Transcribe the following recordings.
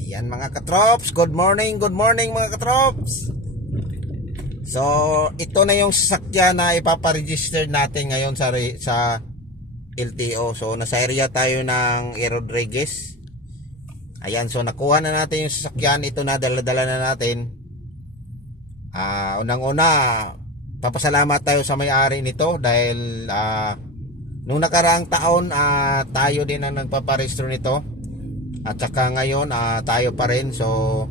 Ayan mga katrops, good morning mga katrops. So ito na yung sasakyan na ipaparegister natin ngayon sa LTO. So nasa area tayo ng E. Rodriguez. Ayan, so nakuha na natin yung sasakyan. Ito na, dala-dala na natin. Unang-una, papasalamat tayo sa may-ari nito dahil nung nakaraang taon tayo din ang nagpaparehistro nito. At saka ngayon tayo pa rin. So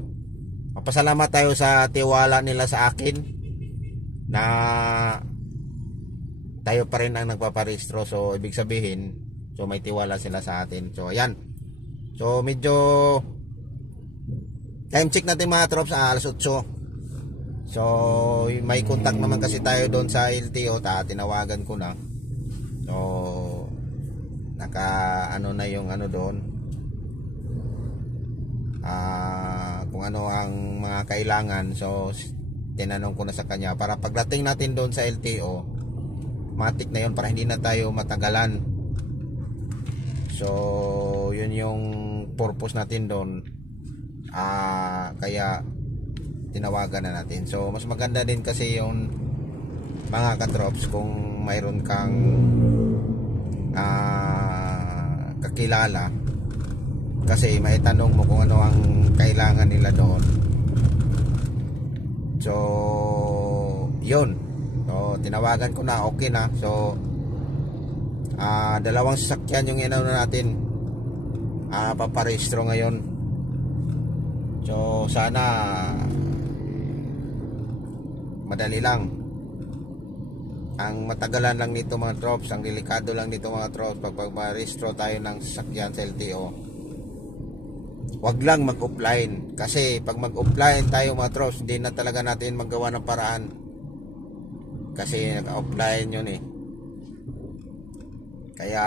papasalamat tayo sa tiwala nila sa akin na tayo pa rin ang nagpaparehistro. So ibig sabihin, so may tiwala sila sa atin. So ayan. So medyo time check natin mga trops, alas 8. So may contact naman kasi tayo doon sa LTO, tinawagan ko na. So naka na yung doon, kung ano ang mga kailangan. So tinanong ko na sa kanya para pagdating natin doon sa LTO, matik na yun para hindi na tayo matagalan. So yun yung purpose natin doon. Kaya tinawagan na natin. So mas maganda din kasi yung mga katrops kung mayroon kang kakilala, kasi may tanong mo kung ano ang kailangan nila doon. So yun, so tinawagan ko na, okay na. So dalawang sasakyan yung natin paparehistro ngayon. So sana madali lang. Ang matagalan lang nito mga trops, ang delikado lang nito mga trops, pag parehistro tayo ng sasakyan sa LTO, wag lang mag-offline. Kasi pag mag-offline tayo mga trops, hindi na talaga natin magawa ng paraan. Kasi naka-offline yun eh. Kaya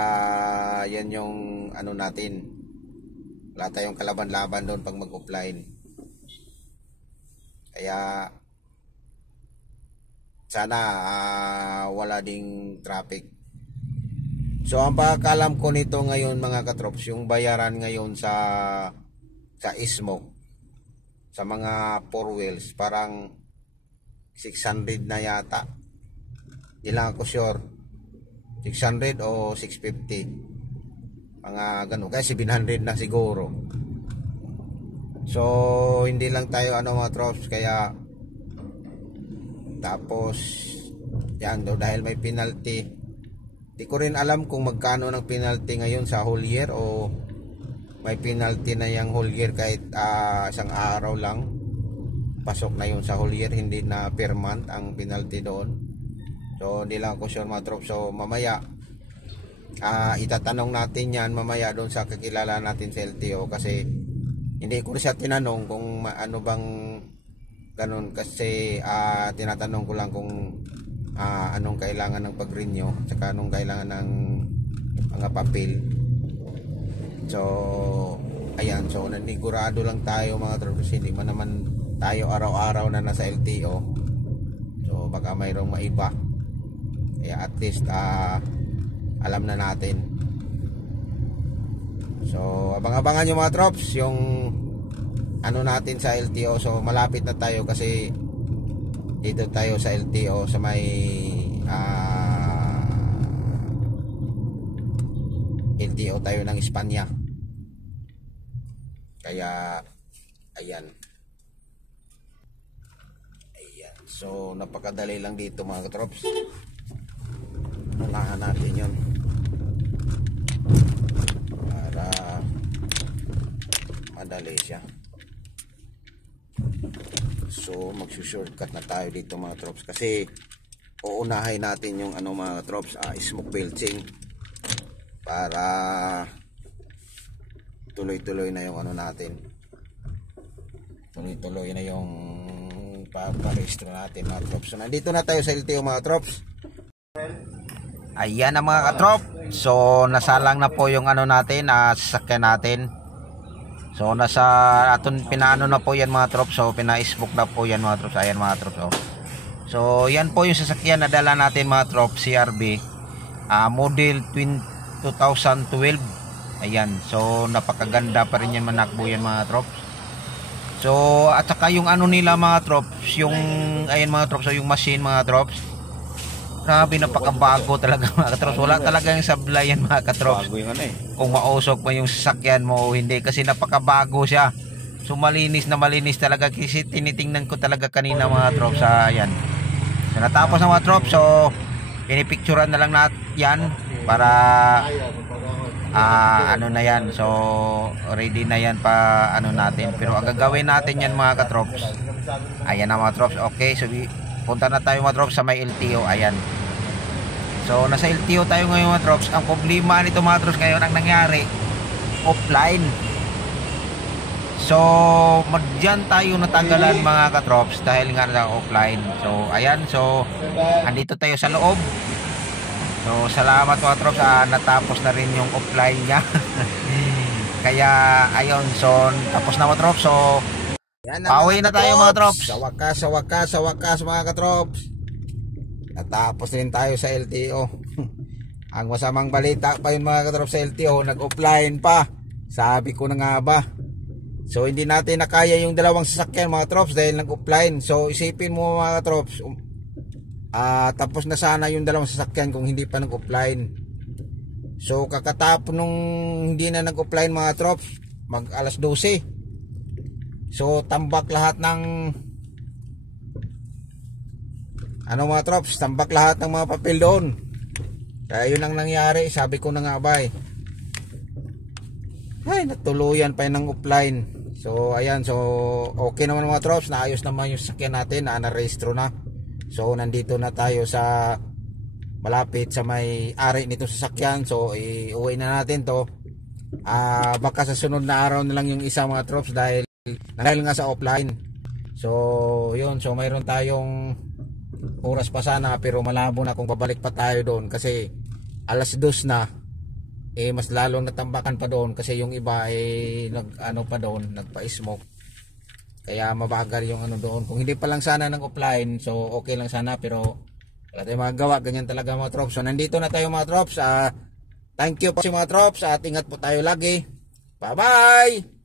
yan yung natin. Wala tayong kalaban-laban doon pag mag-offline. Kaya sana wala ding traffic. So ang pagkakalam ko nito ngayon mga katrops, yung bayaran ngayon sa smoke sa mga 4 wheels parang 600 na yata. Di lang ako sure, 600 o 650, mga ganun, kaya 700 na siguro. So hindi lang tayo mga trops, kaya tapos yan dahil may penalty. Di ko rin alam kung magkano ng penalty ngayon sa whole year, o may penalty na yung whole year kahit isang araw lang pasok na yun sa whole year, hindi na per month ang penalty doon. So hindi lang ako sure mga trops. So mamaya itatanong natin yan mamaya doon sa kakilala natin sa LTO, kasi hindi ko siya tinanong kung ano bang ganun, kasi tinatanong ko lang kung anong kailangan ng pag-renew, saka anong kailangan ng mga papel. So ayan, so nanigurado lang tayo mga trops, hindi man naman tayo araw-araw na nasa LTO. So baka mayroong maiba, kaya at least alam na natin. So abang-abangan nyo mga trops yung natin sa LTO. So malapit na tayo, kasi dito tayo sa LTO sa may LTO tayo ng Espanya. Kaya ayan. So napakadali lang dito mga katrops. Unahan natin yun para madali siya. So magsushortcut na tayo dito mga trops, kasi uunahin natin yung mga trops, smoke belching, para tuloy-tuloy na yung natin, tuloy-tuloy na yung paparehistro natin mga trops. So nandito na tayo sa LTO mga trops. Ayan na mga katrop. So nasalang na po yung natin, sasakyan natin. So nasa aton pinaano na po yan mga trops. So pina-smoke na po yan mga trops. Ayan mga trops. So yan po yung sasakyan na dala natin mga trops, CRV model 2012. Ayan, so napakaganda pa rin yan, manakbo yan mga trops. So at saka yung ano nila mga trops, yung ayun mga trops, so yung machine mga trops, grabe, napakabago talaga mga katrops. Wala talaga yung sablay yan mga katrops. Bago yung ano eh. Kung mausok mo yung sasakyan mo o hindi, kasi napakabago siya. So malinis na malinis talaga, kasi tinitingnan ko talaga kanina mga trops. Ayan. So natapos na mga trops, so pinipicturean na lang natin yan para ano na yan. So ready na yan pa ano natin. Pero ang gagawin natin yan mga katrops, ayan na mga trops. Okay, so punta na tayo mga trops sa may LTO. Ayan. So nasa LTO tayo ngayon mga trops. Ang problema nito mga trops ngayon, ang nangyari, offline. So dyan tayo natanggalan mga katrops dahil nga na offline. So ayan, so andito tayo sa loob. So salamat mga trops, natapos na rin yung offline nya. Kaya ayun, so tapos na mga trops. So pauwi na tayo mga trops. Sa wakas mga katrops, natapos rin tayo sa LTO. Ang masamang balita pa yun mga katrops, sa LTO nag-offline pa. Sabi ko na nga ba. So hindi natin nakaya yung dalawang sasakyan mga trops dahil nag-offline. So isipin mo mga katrops, tapos na sana yung dalawang sasakyan kung hindi pa nag-offline. So kakatapos nung hindi na nag-offline mga trops, mag alas 12. So tambak lahat ng ano mga trops, tambak lahat ng mga papel doon. Kaya yun ang nangyari. Sabi ko na nga ba ay natuluyan pa yun ng offline. So ayan, so okay naman mga trops, naayos naman yung sasakyan natin, na-rehistro na. So nandito na tayo sa malapit sa may ari nitong sasakyan. So iuwi na natin to. Baka sa sunod na araw na lang yung isa mga trops dahil nga sa offline. So yun, so mayroon tayong oras pa sana, pero malabo na kung babalik pa tayo doon kasi alas 2 na. Mas lalong natambakan pa doon kasi yung iba nag ano pa doon, nagpa-smoke. Kaya mabagal yung ano doon. Kung hindi pa lang sana ng offline, so okay lang sana, pero wala tayong magagawa, ganyan talaga mga trops. So nandito na tayo mga trops. Thank you po si mga trops at ingat po tayo lagi. Bye bye.